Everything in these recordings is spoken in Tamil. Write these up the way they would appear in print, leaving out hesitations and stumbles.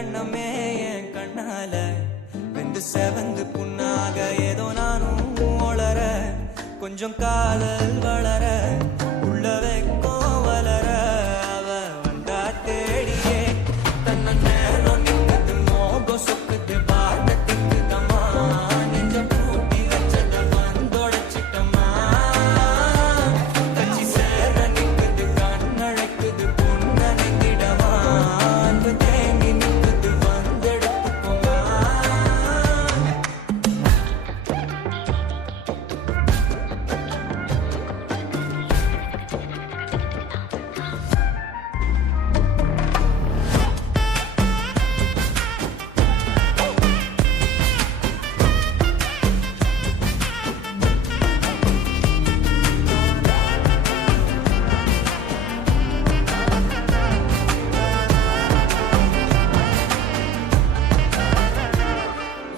கண்ணமே என் கண்ணால வெந்து செவந்து புண்ணாக ஏதோ நானும் ஒளர கொஞ்சம் காதல் வளர உள்ள வைக்கும் வளர அவ வந்தா தேடியே தன்ன நேரம் நிற்குது மோகம் சொக்குது பாட்டத்துக்கு தம்மா நெஞ்ச பூட்டி வச்சத வந்தொடைச்சிட்டம்மா கட்சி சேர நிற்குது கண்ணழைக்குது புன்னணைக்கிடமா அன்பு தேங்கி நிற்குது வந்தெடுத்துக்கோமா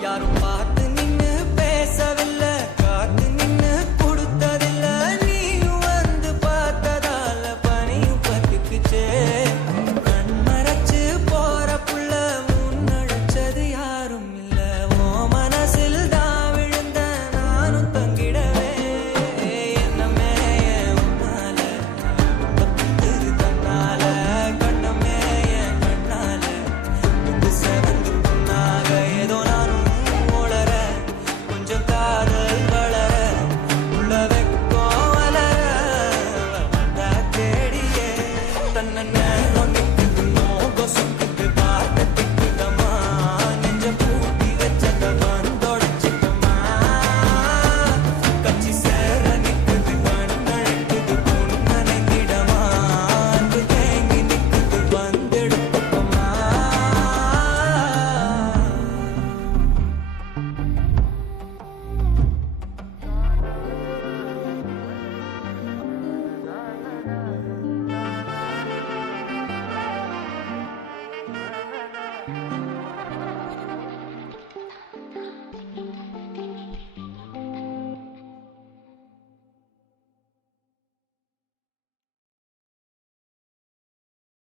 யாரும் பார்த்து நின்னு பேசவில்லை காத்து நின்னு கொடுத்ததில்ல நீயும் வந்து பார்த்ததால பனியும் பத்துக்குச்சே கண் மறைச்சு போற புள்ள முன்னழைச்சது யாரும் இல்ல ஓ மனசில் தான் விழுந்த நானும் தங்கிடவே என்னமே உன்னால தப்புது தன்னால கண்ணமே என் கண்ணால இது செவந்து புண்ணாக ஏதோ நானும் ஒளர கொஞ்சம் காதல் வளர உள்ள வைக்கோ வளர வந்தா தேடியே தன்ன நேரம் நிற்குது மோகம் சொக்குது பாட்டத்துக்கு தம்மா நெஞ்ச பூட்டி வச்சத வந்தொடைச்சிட்டம்மா கட்சி சேர நிற்குது கண்ணழைக்குது புன்னணைக்கிடமா அன்பு தேங்கி நிற்குது வந்தெடுத்துக்கோமா